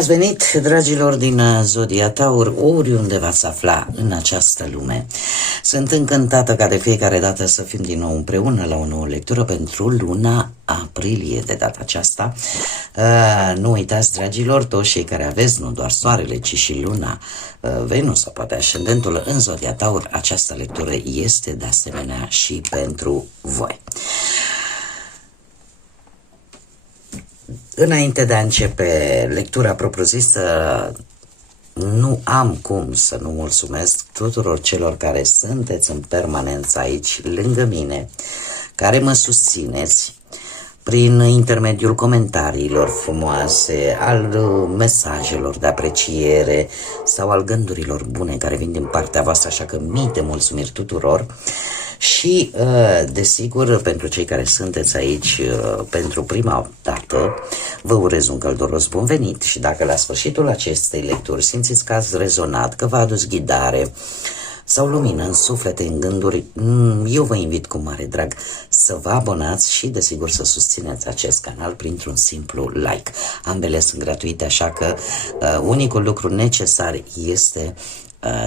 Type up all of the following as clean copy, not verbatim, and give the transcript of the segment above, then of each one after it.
ați venit, dragilor din Zodia Taur, oriunde v-ați afla în această lume. Sunt încântată ca de fiecare dată să fim din nou împreună la o nouă lectură pentru luna aprilie de data aceasta. Nu uitați, dragilor, toți cei care aveți nu doar soarele, ci și luna, Venus sau poate ascendentul în Zodia Taur, această lectură este de asemenea și pentru voi. Înainte de a începe lectura propriu-zisă, nu am cum să nu mulțumesc tuturor celor care sunteți în permanență aici, lângă mine, care mă susțineți prin intermediul comentariilor frumoase, al mesajelor de apreciere sau al gândurilor bune care vin din partea voastră, așa că mii de mulțumiri tuturor. Și, desigur, pentru cei care sunteți aici pentru prima dată, vă urez un călduros bun venit și dacă la sfârșitul acestei lecturi simțiți că ați rezonat, că v-a adus ghidare sau lumină în suflete, în gânduri, eu vă invit cu mare drag să vă abonați și, desigur, să susțineți acest canal printr-un simplu like. Ambele sunt gratuite, așa că unicul lucru necesar este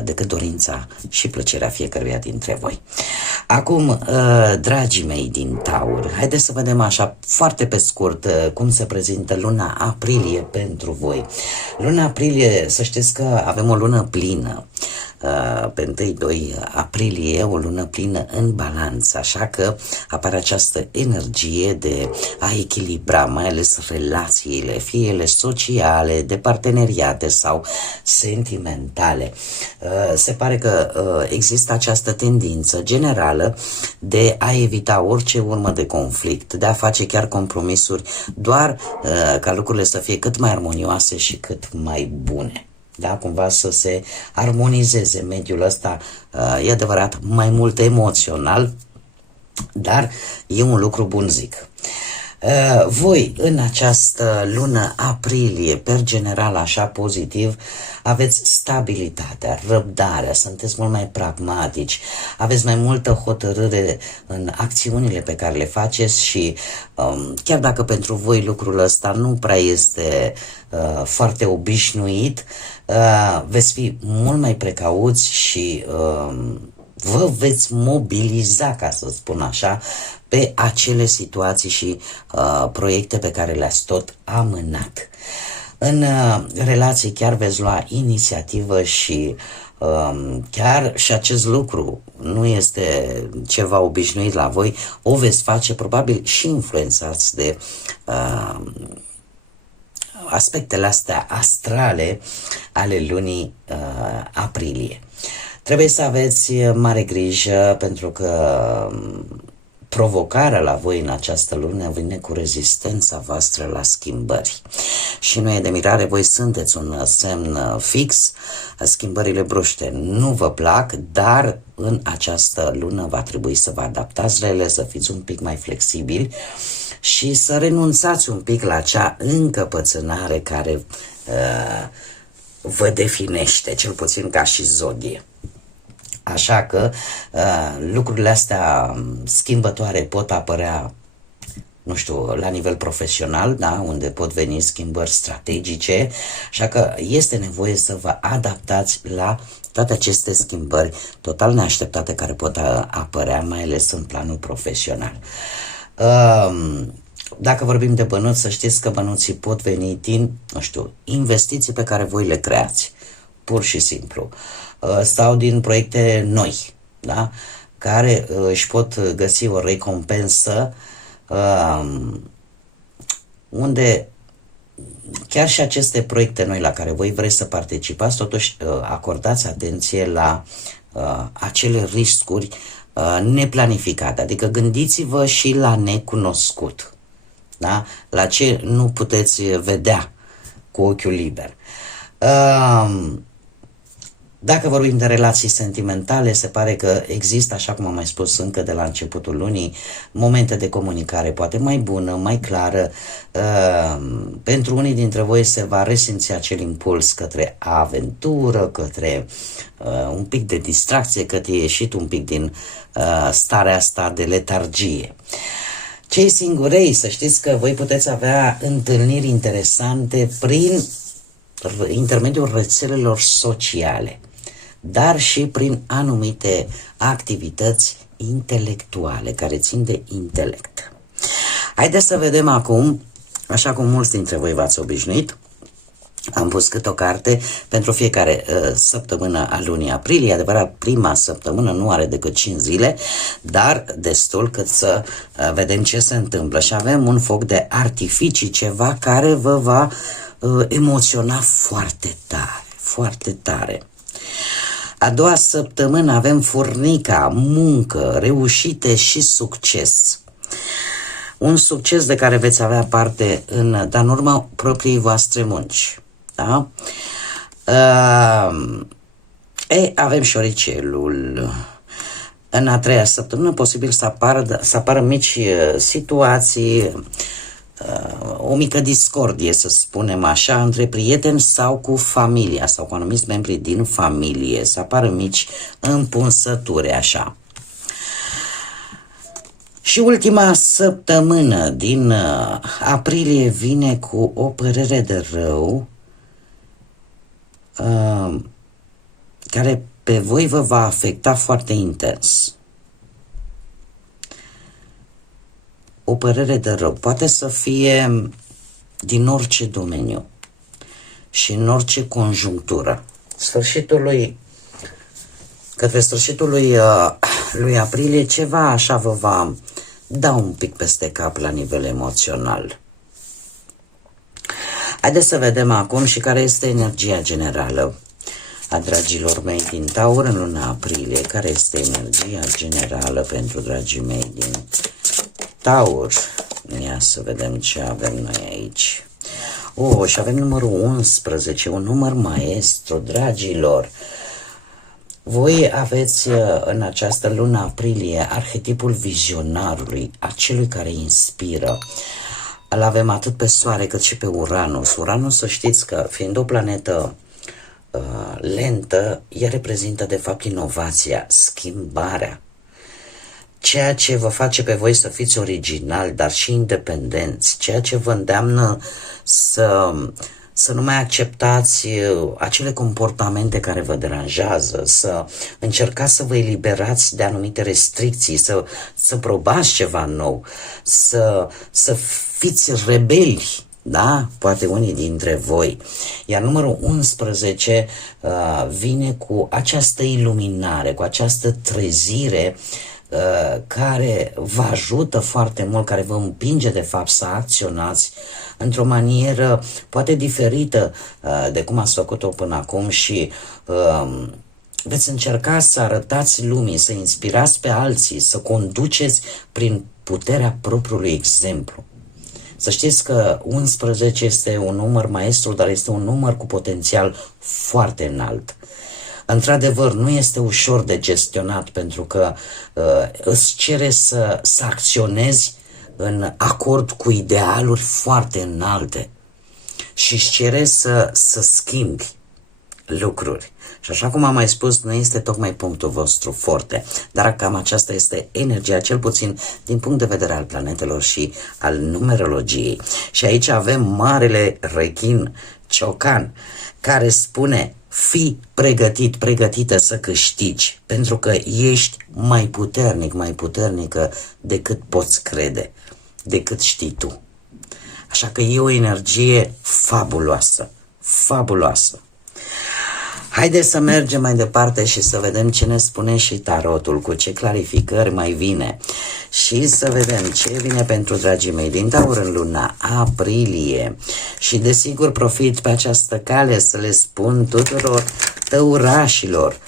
decât dorința și plăcerea fiecăruia dintre voi. Acum, dragii mei din Taur, haideți să vedem așa foarte pe scurt cum se prezintă luna aprilie pentru voi. Luna aprilie, să știți că avem o lună plină. Pe 1-2 aprilie, o lună plină în balanță, așa că apare această energie de a echilibra, mai ales relațiile, fie ele sociale, de parteneriate sau sentimentale. Se pare că există această tendință generală de a evita orice urmă de conflict, de a face chiar compromisuri, doar ca lucrurile să fie cât mai armonioase și cât mai bune. Da, cumva să se armonizeze mediul ăsta, e adevărat, mai mult emoțional, dar e un lucru bun, zic. Voi, în această lună aprilie, per general, așa pozitiv, aveți stabilitatea, răbdarea, sunteți mult mai pragmatici, aveți mai multă hotărâre în acțiunile pe care le faceți și chiar dacă pentru voi lucrul ăsta nu prea este foarte obișnuit, veți fi mult mai precauți și vă veți mobiliza, ca să spun așa, pe acele situații și proiecte pe care le-ați tot amânat. În relații chiar veți lua inițiativă și chiar și acest lucru nu este ceva obișnuit la voi, o veți face probabil și influențați de aspectele astea astrale ale lunii aprilie. Trebuie să aveți mare grijă pentru că provocarea la voi în această lună vine cu rezistența voastră la schimbări. Și nu e de mirare, voi sunteți un semn fix, schimbările bruște nu vă plac, dar în această lună va trebui să vă adaptați la ele, să fiți un pic mai flexibili și să renunțați un pic la acea încăpățânare care vă definește, cel puțin ca și zodie. Așa că lucrurile astea schimbătoare pot apărea, nu știu, la nivel profesional, da, unde pot veni schimbări strategice, așa că este nevoie să vă adaptați la toate aceste schimbări total neașteptate care pot apărea, mai ales în planul profesional. Dacă vorbim de bănuți, să știți că bănuții pot veni din, nu știu, investiții pe care voi le creați, pur și simplu, sau din proiecte noi, da? Care își pot găsi o recompensă unde chiar și aceste proiecte noi la care voi vreți să participați, totuși acordați atenție la acele riscuri neplanificate, adică gândiți-vă și la necunoscut, da? La ce nu puteți vedea cu ochiul liber. Dacă vorbim de relații sentimentale, se pare că există, așa cum am mai spus încă de la începutul lunii, momente de comunicare poate mai bună, mai clară. Pentru unii dintre voi se va resimți acel impuls către aventură, către un pic de distracție, către ieșit un pic din starea asta de letargie. Cei singurei, să știți că voi puteți avea întâlniri interesante prin intermediul rețelelor sociale, dar și prin anumite activități intelectuale care țin de intelect. Haideți să vedem acum, așa cum mulți dintre voi v-ați obișnuit, am pus câte o carte pentru fiecare săptămână a lunii aprilie. Adevărat, prima săptămână nu are decât 5 zile, dar destul cât să vedem ce se întâmplă. Și avem un foc de artificii, ceva care vă va emoționa foarte tare, foarte tare. A doua săptămână avem furnica, muncă, reușite și succes. Un succes de care veți avea parte dar în urma propriei voastre munci. Da? Avem șoricelul. În a treia săptămână posibil să apară mici situații, o mică discordie, să spunem așa, între prieteni sau cu familia sau cu anumiți membri din familie, să apară mici împunsături așa. Și ultima săptămână din aprilie vine cu o părere de rău care pe voi vă va afecta foarte intens. O părere de rău poate să fie din orice domeniu și în orice conjunctură. Către sfârșitul lui aprilie ceva așa vă va da un pic peste cap la nivel emoțional. Haideți să vedem acum și care este energia generală a dragilor mei din Taur în luna aprilie. Care este energia generală pentru dragii mei din Taur? Ia să vedem ce avem noi aici. Și avem numărul 11, un număr maestru, dragilor. Voi aveți în această lună aprilie arhetipul vizionarului, acelui care inspiră. Îl avem atât pe Soare cât și pe Uranus. Uranus, să știți că fiind o planetă lentă, ea reprezintă de fapt inovația, schimbarea. Ceea ce vă face pe voi să fiți originali, dar și independenți, ceea ce vă îndeamnă să nu mai acceptați acele comportamente care vă deranjează, să încercați să vă eliberați de anumite restricții, să probați ceva nou, să fiți rebeli, da? Poate unii dintre voi. Iar numărul 11 vine cu această iluminare, cu această trezire care vă ajută foarte mult, care vă împinge de fapt să acționați într-o manieră poate diferită de cum ați făcut-o până acum și veți încerca să arătați lumii, să inspirați pe alții, să conduceți prin puterea propriului exemplu. Să știți că 11 este un număr maestru, dar este un număr cu potențial foarte înalt. Într-adevăr, nu este ușor de gestionat pentru că îți cere să acționezi în acord cu idealuri foarte înalte și îți cere să schimbi lucruri. Și așa cum am mai spus, nu este tocmai punctul vostru forte, dar cam aceasta este energia, cel puțin din punct de vedere al planetelor și al numerologiei. Și aici avem marele rechin Ciocan, care spune: fii pregătit, pregătită să câștigi, pentru că ești mai puternic, mai puternică decât poți crede, decât știi tu. Așa că e o energie fabuloasă, fabuloasă. Haideți să mergem mai departe și să vedem ce ne spune și tarotul, cu ce clarificări mai vine. Și să vedem ce vine pentru dragii mei din Taur în luna aprilie. Și desigur profit pe această cale să le spun tuturor tăurașilor,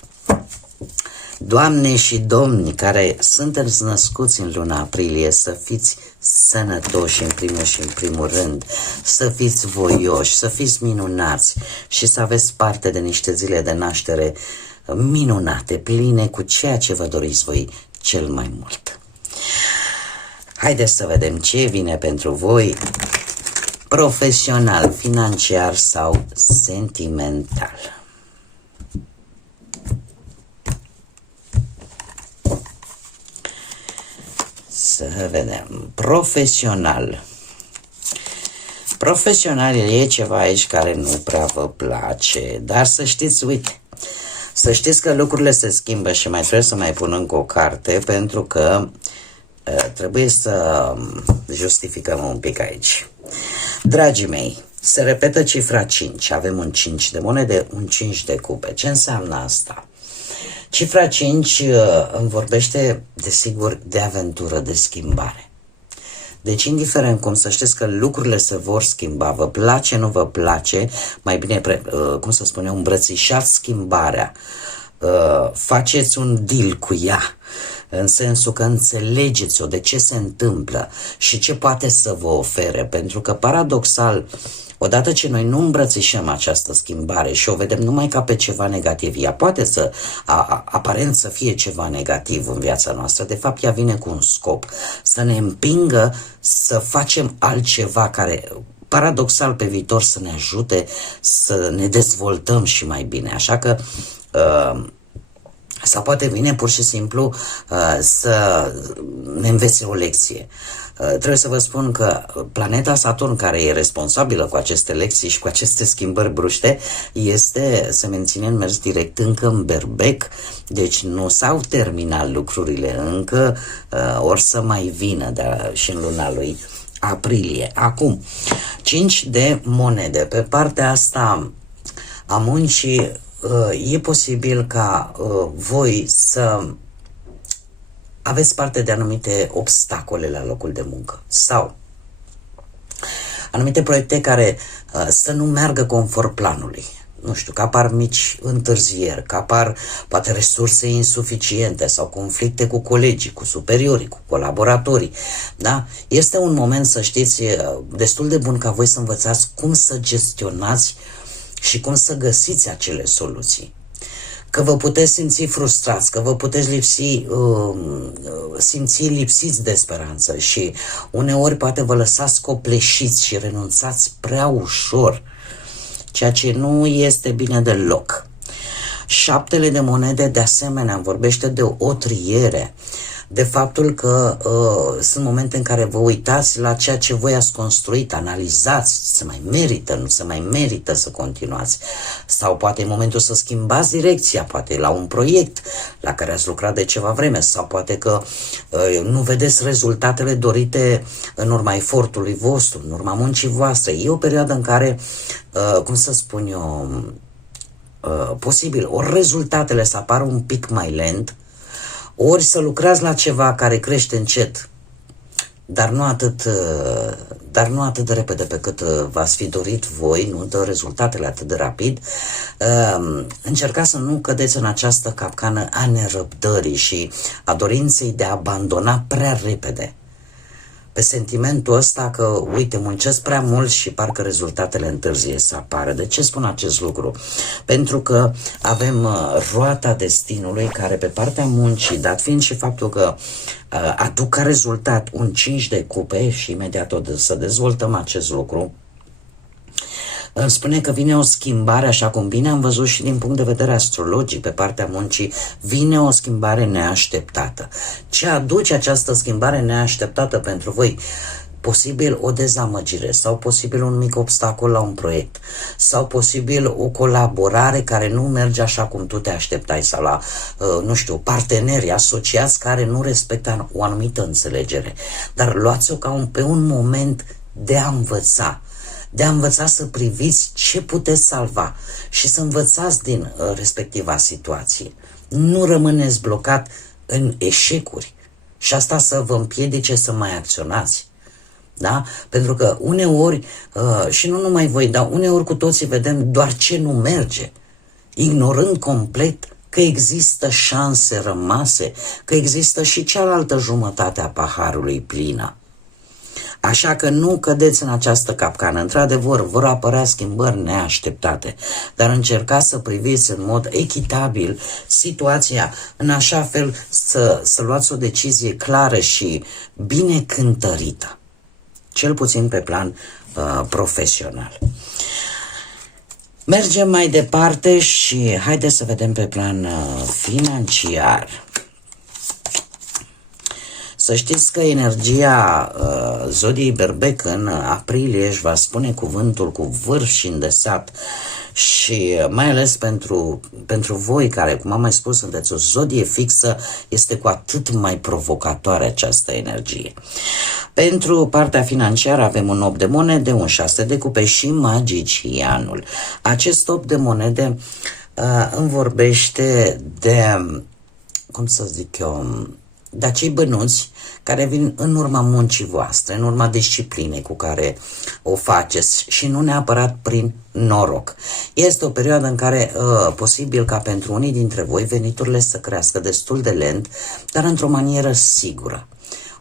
doamne și domni care sunteți născuți în luna aprilie, să fiți sănătoși în primul și în primul rând, să fiți voioși, să fiți minunați și să aveți parte de niște zile de naștere minunate, pline cu ceea ce vă doriți voi cel mai mult. Haideți să vedem ce vine pentru voi, profesional, financiar sau sentimental. Să vedem. Profesional, e ceva aici care nu prea vă place, dar să știți, uite, să știți că lucrurile se schimbă și mai trebuie să mai pun încă o carte, pentru că trebuie să justificăm un pic aici. Dragii mei, se repetă cifra 5, avem un 5 de monede, un 5 de cupe. Ce înseamnă asta? Cifra 5 îmi vorbește, desigur, de aventură, de schimbare. Deci, indiferent cum, să știți că lucrurile se vor schimba, vă place, nu vă place, mai bine, cum să spun eu, îmbrățișați schimbarea, faceți un deal cu ea, în sensul că înțelegeți-o, de ce se întâmplă și ce poate să vă ofere, pentru că, paradoxal, odată ce noi nu îmbrățișăm această schimbare și o vedem numai ca pe ceva negativ, ea poate să, aparent să fie ceva negativ în viața noastră, de fapt ea vine cu un scop, să ne împingă să facem altceva care, paradoxal, pe viitor să ne ajute să ne dezvoltăm și mai bine. Așa că sau poate vine pur și simplu să ne învețe o lecție. Trebuie să vă spun că planeta Saturn, care e responsabilă cu aceste lecții și cu aceste schimbări bruște, se menține în mers direct încă în berbec, deci nu s-au terminat lucrurile încă, ori să mai vină și în luna lui aprilie. Acum, 5 de monede. Pe partea asta a muncii, e posibil ca voi să aveți parte de anumite obstacole la locul de muncă sau anumite proiecte care să nu meargă conform planului. Nu știu, că apar mici întârzieri, că apar poate resurse insuficiente sau conflicte cu colegii, cu superiorii, cu colaboratorii. Da? Este un moment, să știți, destul de bun ca voi să învățați cum să gestionați și cum să găsiți acele soluții. Că vă puteți simți frustrați, că vă puteți simți lipsiți de speranță și uneori poate vă lăsați copleșiți și renunțați prea ușor, ceea ce nu este bine deloc. 7 de monede, de asemenea, îmi vorbește de o triere, de faptul că sunt momente în care vă uitați la ceea ce voi ați construit, analizați, se mai merită, nu se mai merită să continuați, sau poate e momentul să schimbați direcția, poate la un proiect la care ați lucrat de ceva vreme, sau poate că nu vedeți rezultatele dorite în urma efortului vostru, în urma muncii voastre. E o perioadă în care, cum să spun eu, posibil, ori rezultatele să apară un pic mai lent, ori să lucrați la ceva care crește încet, dar nu atât de repede pe cât v-ați fi dorit voi, nu dă rezultatele atât de rapid. Încercați să nu cădeți în această capcană a nerăbdării și a dorinței de a abandona prea repede, pe sentimentul ăsta că, uite, muncesc prea mult și parcă rezultatele întârzie să apară. De ce spun acest lucru? Pentru că avem roata destinului care, pe partea muncii, dat fiind și faptul că aduc ca rezultat un 5 de cupe, și imediat o să dezvoltăm acest lucru, îmi spune că vine o schimbare, așa cum bine am văzut și din punct de vedere astrologic pe partea muncii, vine o schimbare neașteptată. Ce aduce această schimbare neașteptată pentru voi? Posibil o dezamăgire sau posibil un mic obstacol la un proiect sau posibil o colaborare care nu merge așa cum tu te așteptai sau la, nu știu, parteneri asociați care nu respectă o anumită înțelegere. Dar luați-o ca pe un moment de a învăța să priviți ce puteți salva și să învățați din respectiva situație. Nu rămâneți blocat în eșecuri și asta să vă împiedice să mai acționați. Da? Pentru că uneori, și nu numai voi, dar uneori cu toții vedem doar ce nu merge, ignorând complet că există șanse rămase, că există și cealaltă jumătate a paharului plină. Așa că nu cădeți în această capcană. Într-adevăr, vor apărea schimbări neașteptate, dar încercați să priviți în mod echitabil situația, în așa fel să luați o decizie clară și bine cântărită, cel puțin pe plan profesional. Mergem mai departe și haideți să vedem pe plan financiar. Să știți că energia zodiei Berbec în aprilie își va spune cuvântul cu vârf și îndesat și mai ales pentru voi care, cum am mai spus, sunteți o zodie fixă, este cu atât mai provocatoare această energie. Pentru partea financiară avem un 8 de monede, un 6 de cupe și magicianul. Acest 8 de monede îmi vorbește de, cum să zic eu, de acei bănuți care vin în urma muncii voastre, în urma disciplinei cu care o faceți și nu neapărat prin noroc. Este o perioadă în care posibil ca pentru unii dintre voi veniturile să crească destul de lent, dar într-o manieră sigură.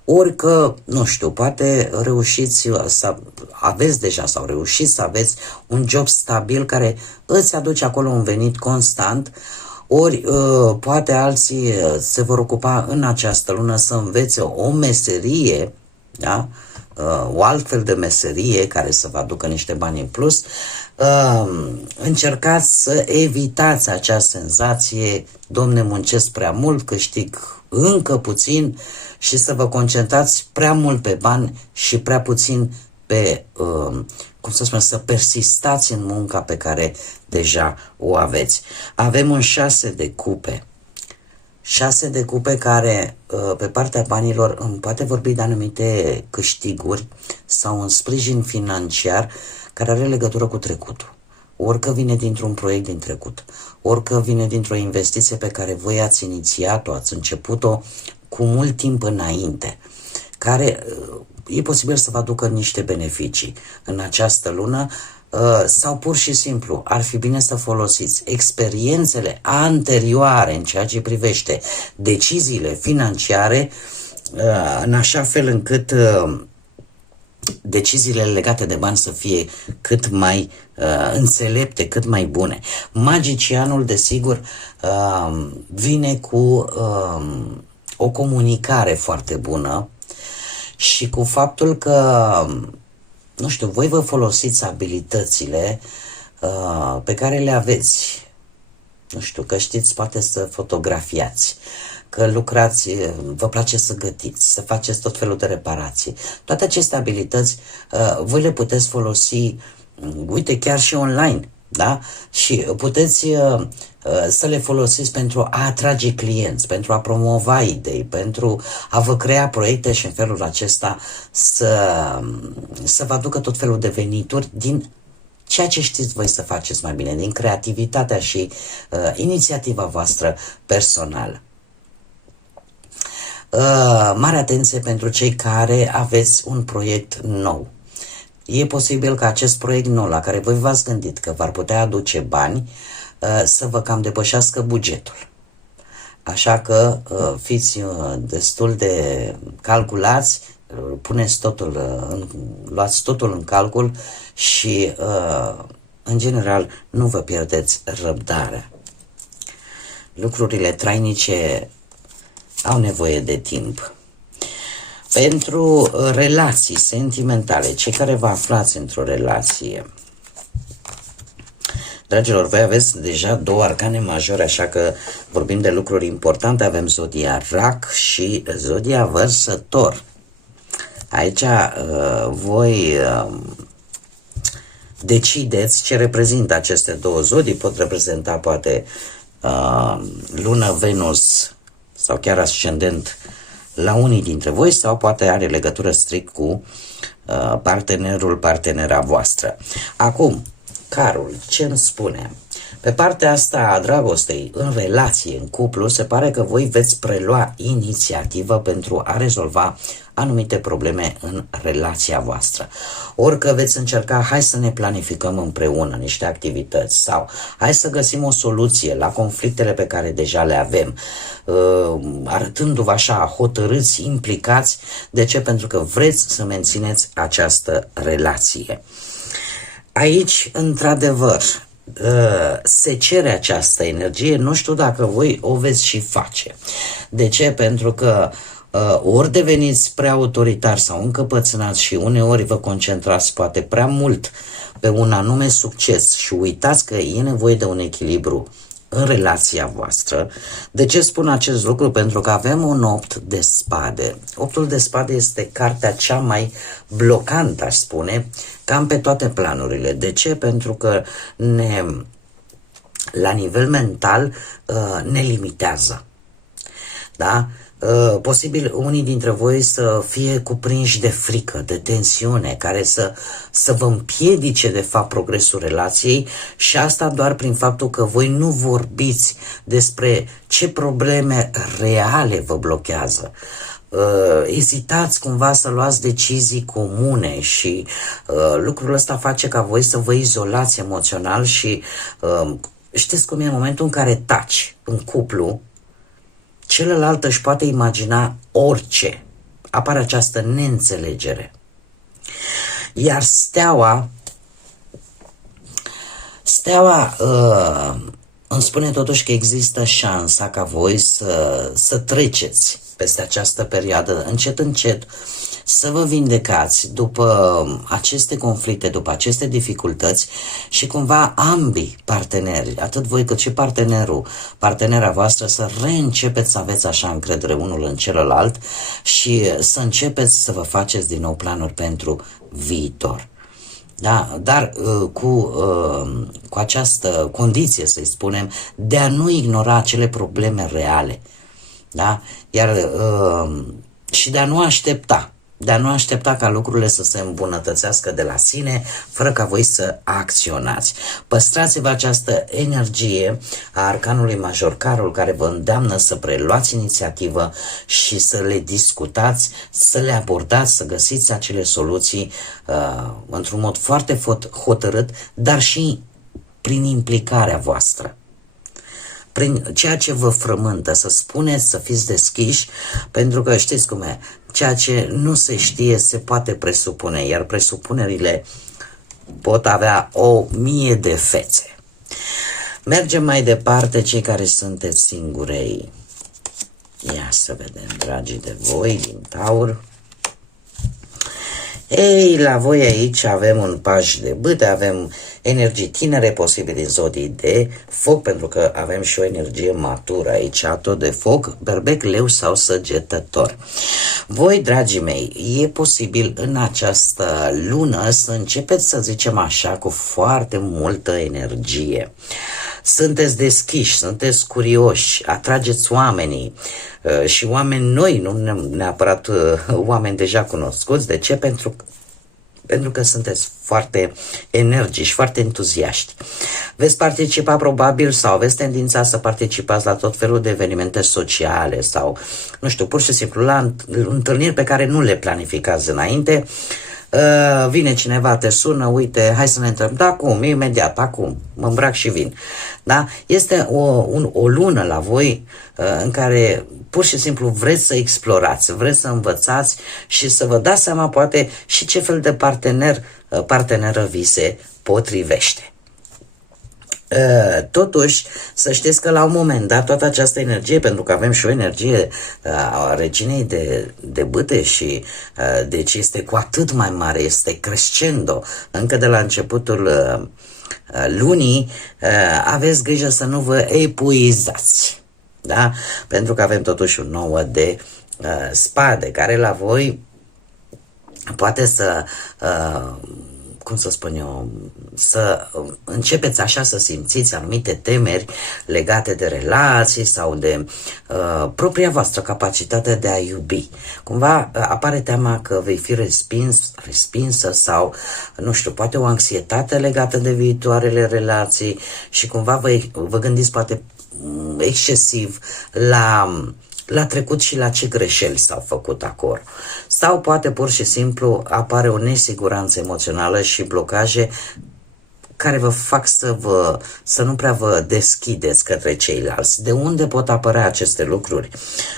Ori că, nu știu, poate reușiți să aveți deja sau reușiți să aveți un job stabil care îți aduce acolo un venit constant, ori poate alții se vor ocupa în această lună să învețe o meserie, da? O altfel de meserie care să vă aducă niște bani în plus. Încercați să evitați acea senzație, domne, muncesc prea mult, câștig încă puțin, și să vă concentrați prea mult pe bani și prea puțin pe, cum să spun, să persistați în munca pe care deja o aveți. Avem un 6 de cupe. 6 de cupe care, pe partea banilor, îmi poate vorbi de anumite câștiguri sau un sprijin financiar care are legătură cu trecutul. Orică vine dintr-un proiect din trecut, orică vine dintr-o investiție pe care voi ați inițiat-o, ați început-o cu mult timp înainte, care e posibil să vă aducă niște beneficii în această lună, sau pur și simplu ar fi bine să folosiți experiențele anterioare în ceea ce privește deciziile financiare, în așa fel încât deciziile legate de bani să fie cât mai înțelepte, cât mai bune. Magicianul, desigur, vine cu o comunicare foarte bună și cu faptul că, nu știu, voi vă folosiți abilitățile pe care le aveți. Nu știu, că știți poate să fotografiați, că lucrați, vă place să gătiți, să faceți tot felul de reparații. Toate aceste abilități voi le puteți folosi, uite, chiar și online, da? Și puteți să le folosiți pentru a atrage clienți, pentru a promova idei, pentru a vă crea proiecte și în felul acesta să vă aducă tot felul de venituri din ceea ce știți voi să faceți mai bine, din creativitatea și inițiativa voastră personală. Mare atenție pentru cei care aveți un proiect nou. E posibil ca acest proiect nou la care voi v-ați gândit că v-ar putea aduce bani să vă cam depășească bugetul. Așa că fiți destul de calculați, puneți totul, luați totul în calcul și în general nu vă pierdeți răbdarea. Lucrurile trainice au nevoie de timp. Pentru relații sentimentale, cei care vă aflați într-o relație, dragilor, voi aveți deja două arcane majore, așa că vorbim de lucruri importante. Avem zodia Rac și zodia Vărsător. Aici voi decideți ce reprezintă aceste două zodii. Pot reprezenta poate lună, Venus sau chiar ascendent la unii dintre voi, sau poate are legătură strict cu partenera voastră. Acum, carul, ce îmi spune? Pe partea asta a dragostei, în relație, în cuplu, se pare că voi veți prelua inițiativă pentru a rezolva anumite probleme în relația voastră. Orică veți încerca, hai să ne planificăm împreună niște activități sau hai să găsim o soluție la conflictele pe care deja le avem, arătându-vă așa hotărâți, implicați. De ce? Pentru că vreți să mențineți această relație. Aici, într-adevăr, se cere această energie, nu știu dacă voi o veți și face. De ce? Pentru că ori deveniți prea autoritari sau încăpățânați și uneori vă concentrați poate prea mult pe un anume succes și uitați că e nevoie de un echilibru în relația voastră. De ce spun acest lucru? Pentru că avem un 8 de spade. 8-ul de spade este cartea cea mai blocantă, aș spune, cam pe toate planurile. De ce? Pentru că la nivel mental ne limitează. Da? Posibil unii dintre voi să fie cuprinși de frică, de tensiune, care să vă împiedice de fapt progresul relației, și asta doar prin faptul că voi nu vorbiți despre ce probleme reale vă blochează. Ezitați cumva să luați decizii comune și lucrul ăsta face ca voi să vă izolați emoțional și știți cum e, în momentul în care taci în cuplu, celălalt își poate imagina orice. Apare această neînțelegere. Iar steaua îmi spune totuși că există șansa ca voi să treceți peste această perioadă, încet, încet, să vă vindecați după aceste conflicte, după aceste dificultăți și cumva ambii parteneri, atât voi cât și partenera voastră, să reîncepeți să aveți așa încredere unul în celălalt și să începeți să vă faceți din nou planuri pentru viitor. Da, dar cu această condiție, să-i spunem, de a nu ignora acele probleme reale. Da? Iar și de a nu aștepta ca lucrurile să se îmbunătățească de la sine, fără ca voi să acționați. Păstrați-vă această energie a arcanului Majorcarul, care vă îndeamnă să preluați inițiativă și să le discutați, să le abordați, să găsiți acele soluții într-un mod foarte hotărât, dar și prin implicarea voastră. Prin ceea ce vă frământă, să spuneți, să fiți deschiși, pentru că știți cum e, ceea ce nu se știe se poate presupune, iar presupunerile pot avea 1000 de fețe. Mergem mai departe, cei care sunteți singurei. Ia să vedem, dragii de voi, din Taur. Ei, la voi aici avem un paj de bâte, avem energii tinere, posibil din zodii de foc, pentru că avem și o energie matură aici, tot de foc, berbec, leu sau săgetător. Voi, dragii mei, e posibil în această lună să începeți, să zicem așa, cu foarte multă energie. Sunteți deschiși, sunteți curioși, atrageți oamenii și oameni noi, nu neapărat oameni deja cunoscuți. De ce? Pentru că sunteți foarte energici, foarte entuziaști. Veți participa probabil sau aveți tendința să participați la tot felul de evenimente sociale sau, nu știu, pur și simplu la întâlniri pe care nu le planificați înainte. Vine cineva, te sună, uite, hai să ne întâlnim, da, acum, imediat, acum, mă îmbrac și vin. Da? Este o lună la voi în care pur și simplu vreți să explorați, vreți să învățați și să vă dați seama poate și ce fel de parteneră vi se potrivește. Totuși, să știți că la un moment dat toată această energie, pentru că avem și o energie a reginei de bâte și deci este cu atât mai mare, este crescendo încă de la începutul lunii, aveți grijă să nu vă epuizați, da? Pentru că avem totuși un 9 de spade, care la voi poate să cum să spun eu, să începeți așa să simțiți anumite temeri legate de relații sau de propria voastră capacitate de a iubi. Cumva apare teama că vei fi respinsă sau, nu știu, poate o anxietate legată de viitoarele relații și cumva vă gândiți poate excesiv la trecut și la ce greșeli s-au făcut acolo. Sau poate pur și simplu apare o nesiguranță emoțională și blocaje care vă fac să nu prea vă deschideți către ceilalți. De unde pot apărea aceste lucruri?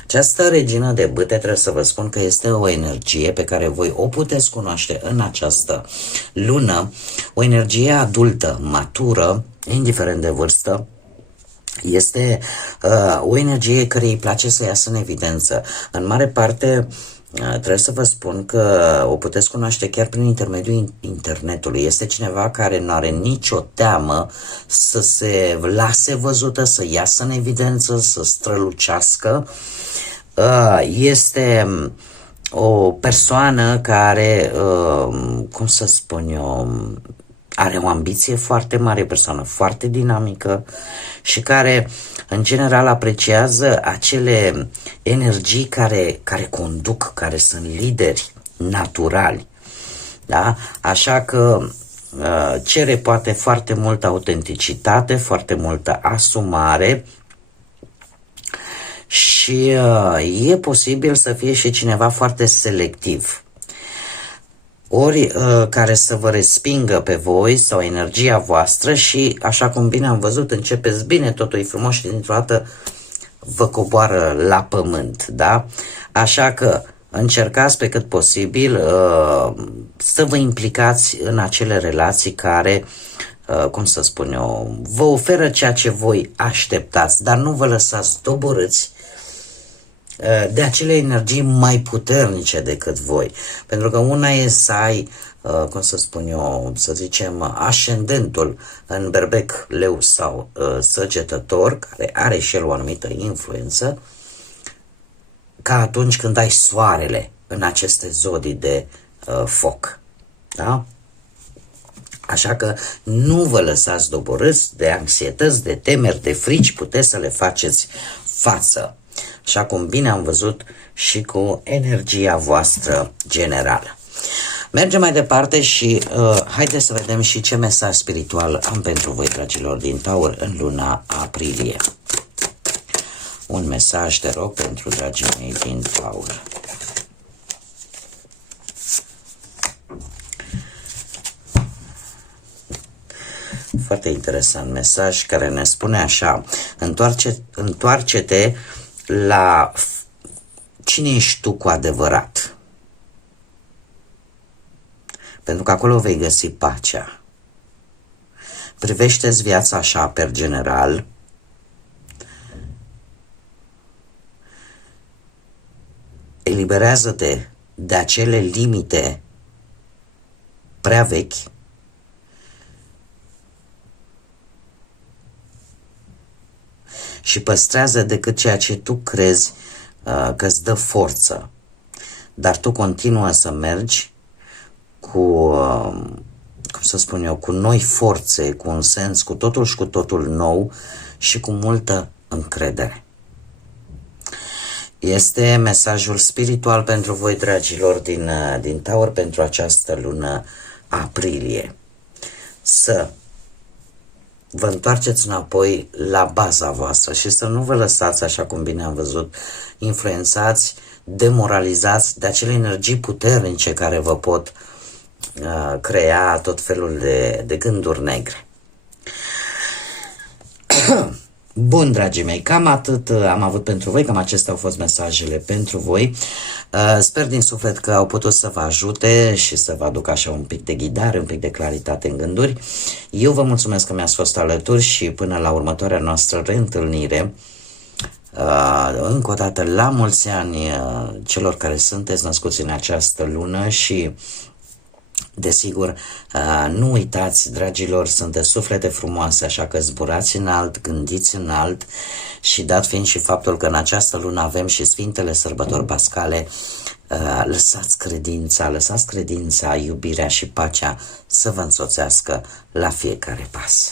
Această regină de bâte, trebuie să vă spun că este o energie pe care voi o puteți cunoaște în această lună, o energie adultă, matură, indiferent de vârstă. Este o energie care îi place să iasă în evidență. În mare parte Trebuie să vă spun că o puteți cunoaște chiar prin intermediul internetului. Este cineva care nu are nicio teamă să se lase văzută, să iasă în evidență, să strălucească. Este o persoană care, cum să spun eu, are o ambiție foarte mare, persoană foarte dinamică și care, în general, apreciază acele energii care conduc, care sunt lideri naturali. Da? Așa că cere poate foarte multă autenticitate, foarte multă asumare și e posibil să fie și cineva foarte selectiv. Ori care să vă respingă pe voi sau energia voastră și, așa cum bine am văzut, începeți bine, totul e frumos și dintr-o dată vă coboară la pământ, da? Așa că încercați pe cât posibil să vă implicați în acele relații care, cum să spun eu, vă oferă ceea ce voi așteptați, dar nu vă lăsați doborâți de acele energii mai puternice decât voi. Pentru că una e să ai, cum să spun eu, să zicem, ascendentul în berbec, leu sau săgetător, care are și el o anumită influență, ca atunci când ai soarele în aceste zodii de foc. Da? Așa că nu vă lăsați doborâți de anxietăți, de temeri, de frici, puteți să le faceți față. Așa cum bine am văzut și cu energia voastră generală. Mergem mai departe și haideți să vedem și ce mesaj spiritual am pentru voi, dragilor din Taur, în luna aprilie. Un mesaj, te rog, pentru dragii mei din Taur. Foarte interesant mesaj care ne spune așa: întoarce-te la cine ești tu cu adevărat. Pentru că acolo vei găsi pacea. Privește-ți viața așa, per general. Eliberează-te de acele limite prea vechi și păstrează decât ceea ce tu crezi că îți dă forță. Dar tu continuă să mergi cu, cum să spun eu, cu noi forțe, cu un sens cu totul și cu totul nou și cu multă încredere. Este mesajul spiritual pentru voi, dragilor din Taur, pentru această lună aprilie. Să vă întoarceți înapoi la baza voastră și să nu vă lăsați, așa cum bine am văzut, influențați, demoralizați de acele energii puternice care vă pot crea tot felul de gânduri negre. Bun, dragii mei, cam atât am avut pentru voi, cam acestea au fost mesajele pentru voi. Sper din suflet că au putut să vă ajute și să vă aducă așa un pic de ghidare, un pic de claritate în gânduri. Eu vă mulțumesc că mi-ați fost alături și până la următoarea noastră reîntâlnire, încă o dată la mulți ani celor care sunteți născuți în această lună și desigur, nu uitați, dragilor, sunteți suflete frumoase, așa că zburați înalt, gândiți înalt și dat fiind și faptul că în această lună avem și Sfintele Sărbători Pascale, lăsați credința, iubirea și pacea să vă însoțească la fiecare pas.